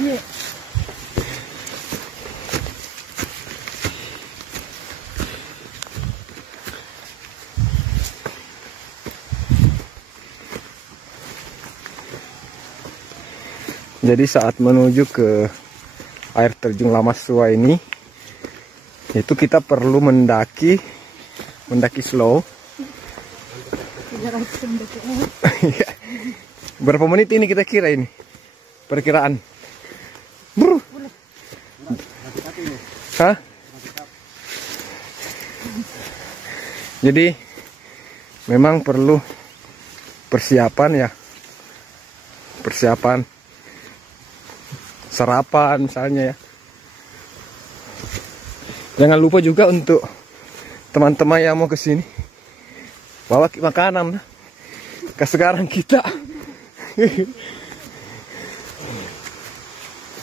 Iya. Jadi saat menuju ke air terjun Lamasua ini, itu kita perlu mendaki slow. 300 mendaki. Berapa menit ini kita kira ini? Perkiraan. Bro. Hah? Jadi memang perlu persiapan ya. Persiapan sarapan misalnya ya. Jangan lupa juga untuk teman-teman yang mau ke sini bawa makanan. Ke sekarang kita.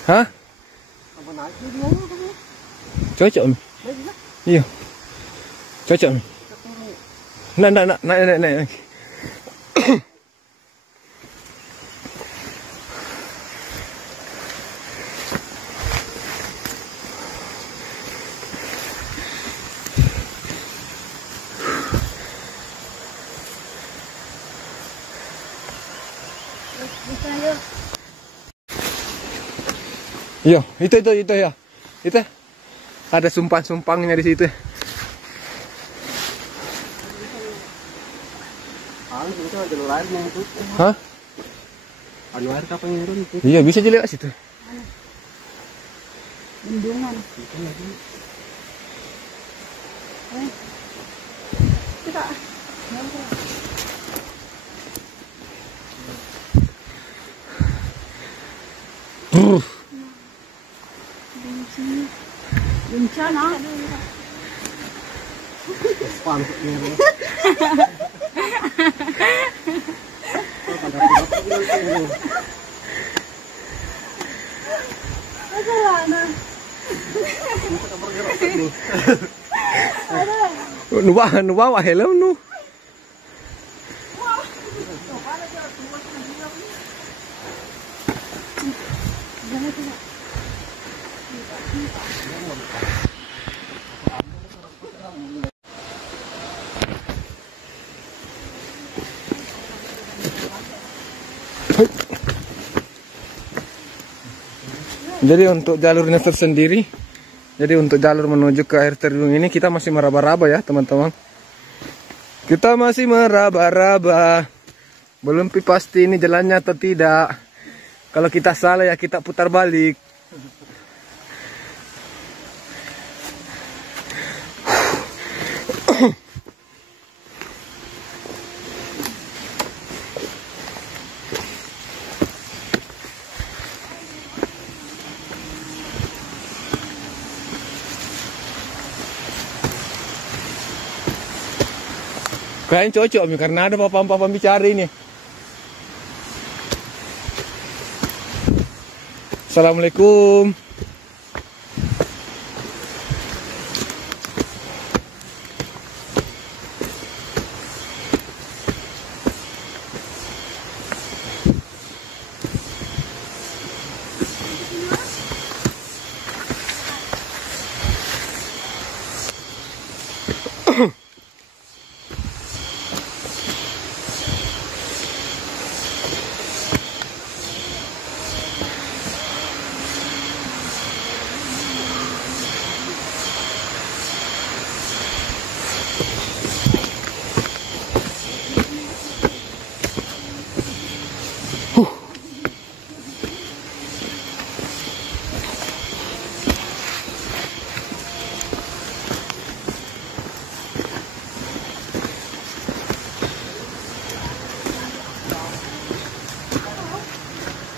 Hah? Cocok Mi? Iya. Cocok Mi? Naik. Iya, itu ya. Itu. Ada sumpang-sumpangnya di situ. Hah? Anu air kapan ngurun itu? Iya, bisa jadi lewat situ. Bendungan. Kita. Bencana. Nu bawa helm nu. Jadi untuk jalurnya tersendiri, jadi untuk jalur menuju ke air terjun ini kita masih meraba-raba ya teman-teman. Kita masih meraba-raba, belum pasti ini jalannya atau tidak. Kalau kita salah ya kita putar balik. Kayaknya cocok Mi, karena ada papan-papan bicara ini. Assalamualaikum.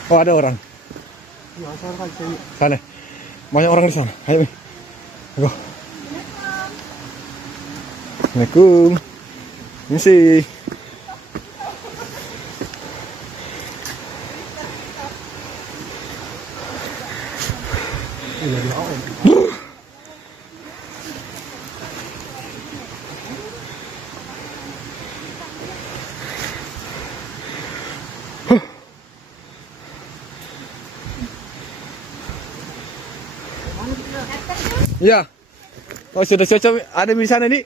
Oh, ada orang. Sana. Banyak orang di sana. Ayo, Mi. Go. Assalamualaikum. Misi. Ya. Oh, sudah cocok. Ada di sana, Dik.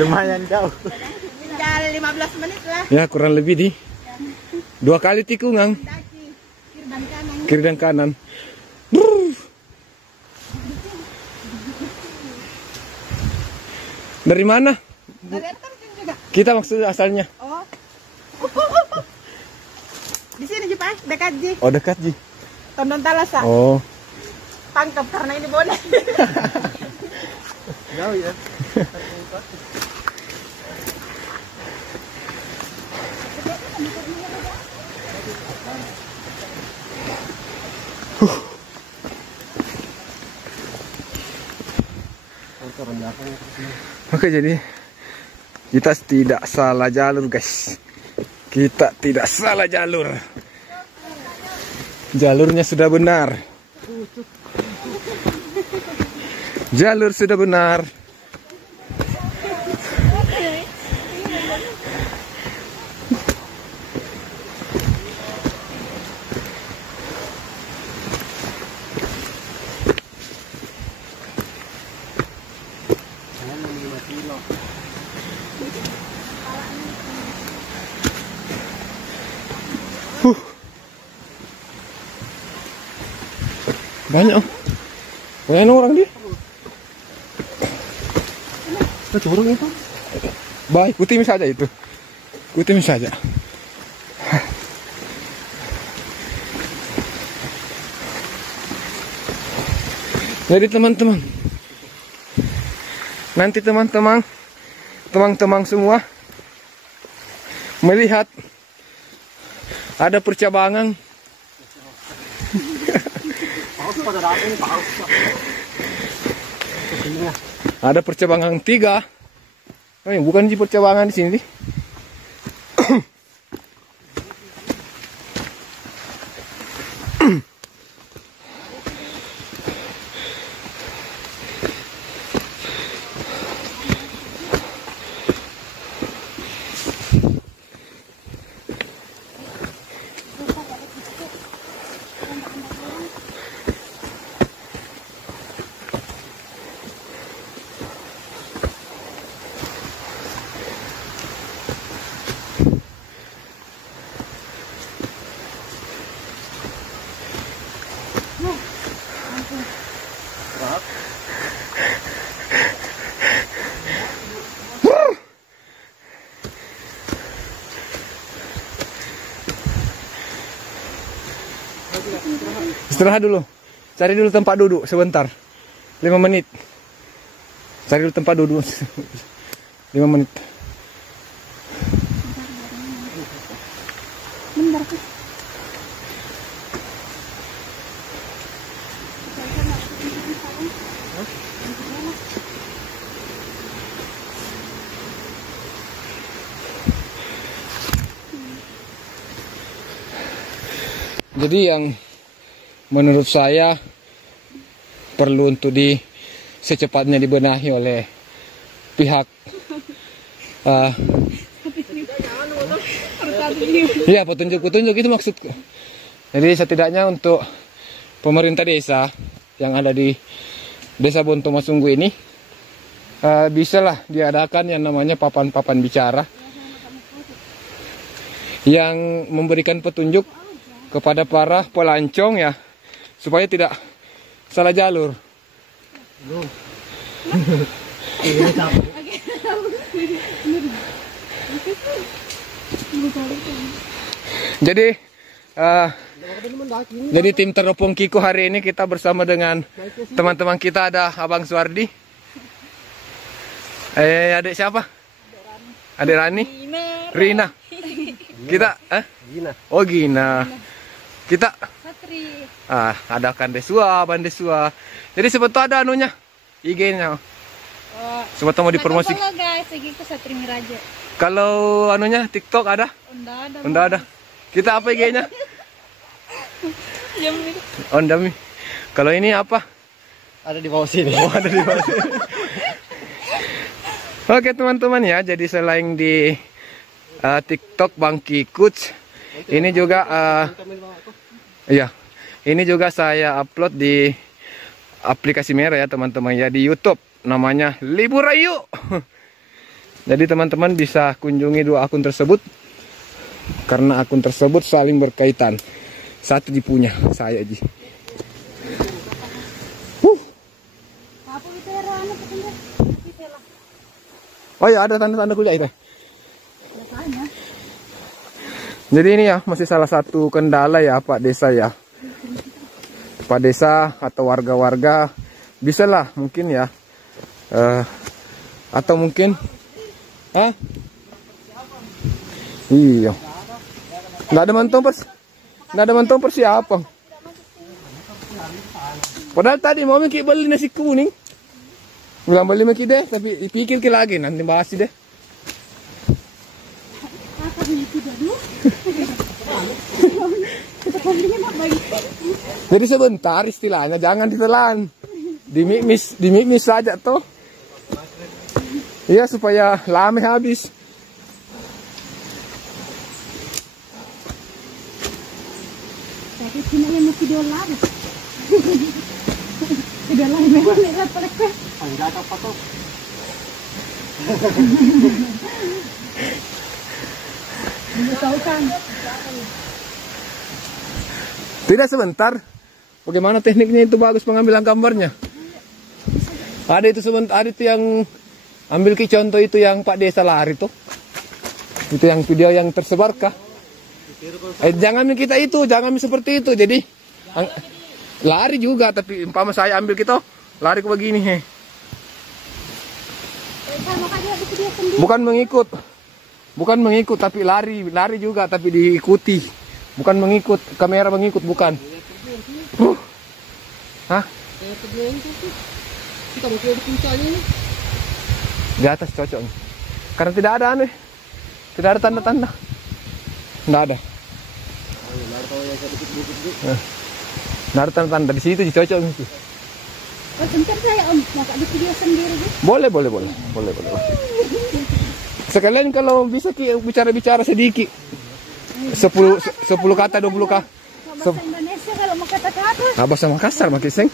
Lumayan jauh. Tinggal 15 menit lah. Ya, kurang lebih, Di. 2 kali tikungan. Daki, kiri dan kanan. Kiri dan kanan. Dari mana? Dari atas juga. Kita maksudnya asalnya. Oh. Di sini Ji, Pak. Dekat Ji. Oh, dekat, Ji. Tondon Talasa. Oh. Tangkap karena ini bonek. Jauh ya. Oke, jadi kita tidak salah jalur, guys. Kita tidak salah jalur. Jalurnya sudah benar. Jalur sudah benar. Banyak. Banyak orang dia. Curung itu. Baik, ikuti saja itu. Ikuti saja. Jadi teman-teman, nanti teman-teman semua melihat ada percabangan. Ada percabangan 3. Oh, bukan di percabangan di sini. Istirahat dulu. Cari dulu tempat duduk sebentar. 5 menit. Cari dulu tempat duduk. 5 menit. Jadi yang menurut saya perlu untuk secepatnya dibenahi oleh pihak ya, petunjuk itu maksudku. Jadi setidaknya untuk pemerintah desa yang ada di Desa Bontomasunggu ini bisalah diadakan yang namanya papan-papan bicara yang memberikan petunjuk kepada para pelancong ya, supaya tidak salah jalur. Jadi tim Teropong Kiko hari ini kita bersama dengan teman-teman kita. Ada Abang Suardi. Adik siapa? Adik Rani. Rina. Kita Gina. Oh, Gina. Kita Satri. ada Kandesua, Bandesua. Jadi sebetulnya ada anunya, IG-nya. Sebetulnya mau dipromosi. Follow guys, IG ku Satri Miraja. Kalau anunya TikTok ada? Enggak ada. Kita apa IG-nya? Ondami. Kalau ini apa? Ada di bawah sini. Oh, ada di bawah sini. Oke teman-teman ya, jadi selain di TikTok Bang Kikuts, ini juga Iya. Ini juga saya upload di aplikasi merah ya teman-teman ya, di YouTube. Namanya Libur Ayu. Jadi teman-teman bisa kunjungi dua akun tersebut. Karena akun tersebut saling berkaitan. Satu dipunya saya aja. Oh ya, ada tanda-tanda kuliah itu. Jadi ini ya masih salah satu kendala ya Pak Desa ya. Pak Desa atau warga-warga bisalah mungkin ya. Atau mungkin iya. Nggak ada mantong persiapan. Padahal tadi mau Miki beli nasi kuning. Bilang beli Miki deh, tapi pikir lagi nanti bahas deh. Jadi sebentar istilahnya, jangan ditelan. Dimikmis saja toh. Iya supaya lama habis. Tapi cuma yang masih $1. $1 memang merah mereka. Enggak apa tuh. Tahu kan? Tidak sebentar. Bagaimana tekniknya itu bagus pengambilan gambarnya. Ada itu sebentar, ada itu yang ambil contoh itu yang Pak Desa lari tuh. Itu yang video yang tersebar kah? Jangan kita itu, jangan seperti itu. Jadi lari juga, tapi umpama saya ambil kita lari ke begini he. Bukan mengikut tapi lari juga tapi diikuti. Bukan mengikut, kamera mengikut bukan. Hah? Di atas cocok. Karena tidak ada aneh. Tidak ada tanda-tanda. Tidak ada. Nah, ada tanda-tanda di situ cocok itu. Oh, bentar saya Om, mau di video sendiri gitu. Boleh. Sekalian kalau bisa bicara sedikit. 10 kata 20 kata. Bahasa Indonesia kalau mau kata-kata. Bahasa Makassar makin seng.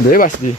Bebas di.